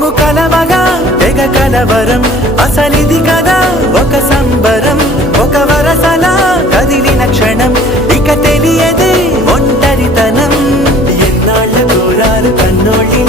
మేము కలవగా తెగ కలవరం అసలిది కదా ఒక సంబరం ఒక వరసలా కదిలిన క్షణం ఇక తెలియదే ఒంటరితనం ఎన్నాళ్ళ దూరాలు కన్నోళ్ళి